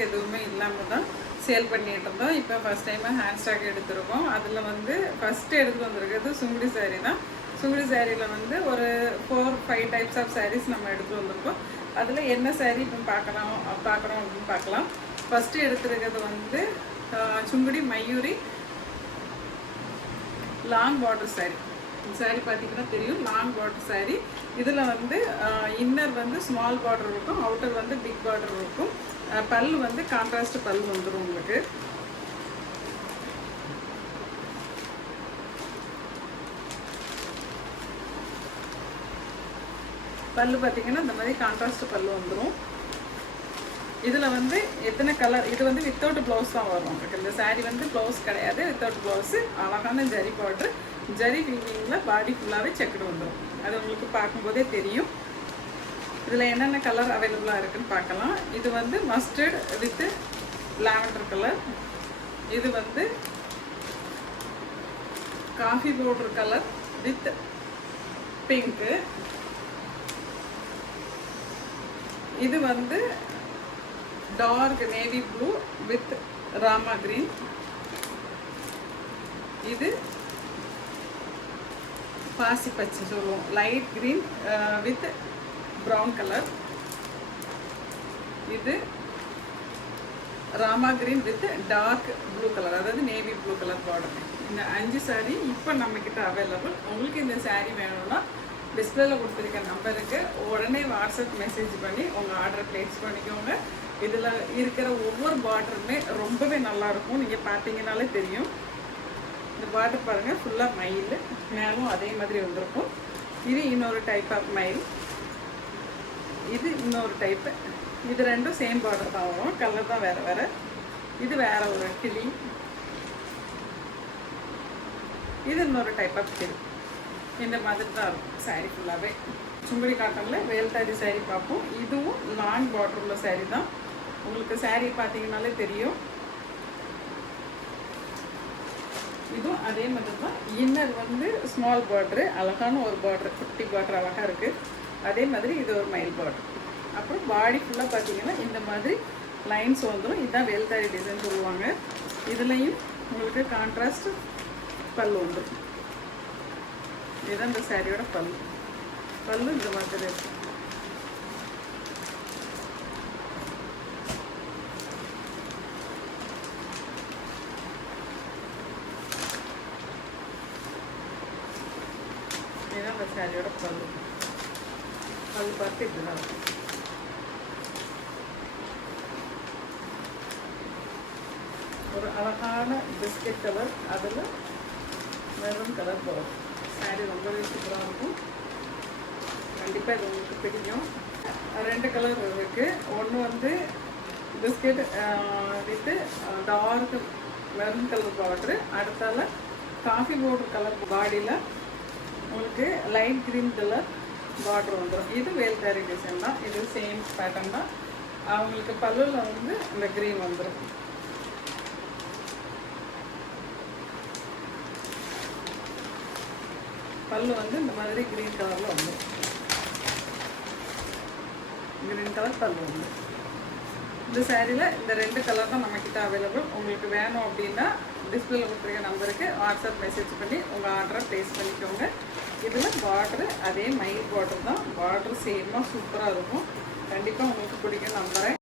Stock எதுவுமே இல்லாமல் தான் சேல் பண்ணிகிட்டு இருந்தோம். இப்போ ஃபஸ்ட் டைமாக ஹேண்ட் ஸ்டாக் எடுத்துருக்கோம். அதில் வந்து ஃபஸ்ட்டு எடுத்துகிட்டு வந்திருக்கிறது சுங்குடி சாரீ தான். சுங்குடி சாரியில் வந்து ஒரு 4-5 டைப்ஸ் ஆஃப் சாரீஸ் நம்ம எடுத்துகிட்டு வந்திருக்கோம். அதில் என்ன சாரீ இப்போ பார்க்குறோம் அப்படின்னு பார்க்கலாம். ஃபஸ்ட்டு எடுத்துருக்கிறது வந்து சுங்குடி மயூரி லாங் பார்டர் சாரீ. சாரீ பார்த்தீங்கன்னா தெரியும், லாங் பார்டர் சாரீ. இதில் வந்து இன்னர் வந்து ஸ்மால் பார்டர் இருக்கும், அவுட்டர் வந்து பிக் பார்டர் இருக்கும். பல்லு வந்து கான்ட்ராஸ்ட் பல்லு வந்துடும் உங்களுக்கு. பல்லு பார்த்தீங்கன்னா இந்த மாதிரி கான்ட்ராஸ்ட் பல்லு வந்துடும். இதில் வந்து எத்தனை கலர், இது வந்து வித்தவுட் ப்ளவுஸ் தான் வரும் உங்களுக்கு. இந்த சாரீ வந்து ப்ளவுஸ் கிடையாது, வித்தவுட் ப்ளவுஸு. அழகான ஜரி பார்டர், ஜரி வீவிங்கில் பாடி ஃபுல்லாகவே செக்குடு வந்துடும். அது உங்களுக்கு பார்க்கும்போதே தெரியும். இதில் என்னென்ன கலர் அவைலபிளாக இருக்குதுன்னு பார்க்கலாம். இது வந்து மஸ்டர்ட் வித்து லாவெண்டர் கலர். இது வந்து coffee powder colour with pink. இது வந்து டார்க் நேவி ப்ளூ வித் ராமா கிரீன். இது பாசி பச்சை சொல்லுவோம், light green with brown colour. இது ராமா green with dark blue colour, அதாவது நேவி ப்ளூ கலர் பார்டர். இந்த 5 சாரீ இப்போ நம்மக்கிட்ட அவைலபிள். உங்களுக்கு இந்த சாரீ வேணும்னா டிஸ்பிளேல கொடுத்துருக்க நம்பருக்கு உடனே வாட்ஸ்அப் மெசேஜ் பண்ணி உங்கள் ஆர்டரை ப்ளேஸ் பண்ணிக்கோங்க. இதில் இருக்கிற ஒவ்வொரு பார்டருமே ரொம்பவே நல்லாயிருக்கும். நீங்கள் பார்த்தீங்கன்னாலே தெரியும். இந்த பார்டர் பாருங்கள், ஃபுல்லாக மயில், மேலும் அதே மாதிரி வந்திருக்கும். இது இன்னொரு டைப் ஆஃப் மயில், இது இன்னொரு டைப்பு. இது ரெண்டும் சேம் பார்டர் தான் வரும், கலர் தான் வேறு வேறு. இது வேறு ஒரு கிளி, இது இன்னொரு டைப் ஆஃப் கிளி. இந்த மாதிரி தான் இருக்கும் சாரீ ஃபுல்லாகவே. சுங்குடி காட்டனில் வேல்தாரி சாரீ பார்ப்போம். இதுவும் லாங் பார்டர் உள்ள சாரீ தான். உங்களுக்கு சாரீ பார்த்தீங்கன்னாலே தெரியும். இதுவும் அதே மாதிரி தான். இன்னர் வந்து ஸ்மால் பார்டரு, அழகான ஒரு பார்டர், குட்டி பார்டர் அழகாக இருக்குது. அதே மாதிரி இது ஒரு மயில் பார்டர். அப்புறம் பாடி ஃபுல்லாக பார்த்தீங்கன்னா இந்த மாதிரி லைன்ஸ் வந்துடும். இதுதான் வேல்தாரி டிசைன் சொல்லுவாங்க. இதுலேயும் உங்களுக்கு கான்ட்ராஸ்ட் பல்லு வந்துடும். இதுதான் இந்த சாரியோட பல்லு. பல்லு இந்த மாதிரி இருக்கும். இதுதான் இந்த சாரியோட பல்லு. பல்லு பார்த்து இப்படிதான் இருக்கும். ஒரு அழகான பிஸ்கட் கலர், அதில் மெரூன் கலர் போகும். சாரீ ரொம்பவே சூப்பராக இருக்கும். கண்டிப்பாக இது உங்களுக்கு பிடிக்கும். 2 கலர் இருக்குது. ஒன்று வந்து biscuit with dark maroon colour border, அடுத்தால காஃபி பவுடர் கலர் பாடியில் உங்களுக்கு லைட் க்ரீன் கலர் பார்டர் வந்துடும். இது வேல்தாரி டிசைன் தான். இது சேம் பேட்டர்ன் தான். அவங்களுக்கு பல்லுவில் வந்து இந்த க்ரீன் வந்துடும். பல்லு வந்து இந்த மாதிரி க்ரீன் கலரில் வந்துடும். க்ரீன் கலர் பல்லு வந்து இந்த சாரியில் இந்த 2 கலர் தான் நம்மக்கிட்ட அவைலபிள். உங்களுக்கு வேணும் அப்படின்னா டிஸ்பிளேல கொடுத்துருக்க நம்பருக்கு வாட்ஸ்அப் மெசேஜ் பண்ணி உங்கள் ஆர்டரை ப்ளேஸ் பண்ணிக்கோங்க. இதில் பார்டரு அதே மயில் பார்டர் தான். பார்டர் சேமாக சூப்பராக இருக்கும். கண்டிப்பாக உங்களுக்கு பிடிக்கும் நம்புகிறேன்.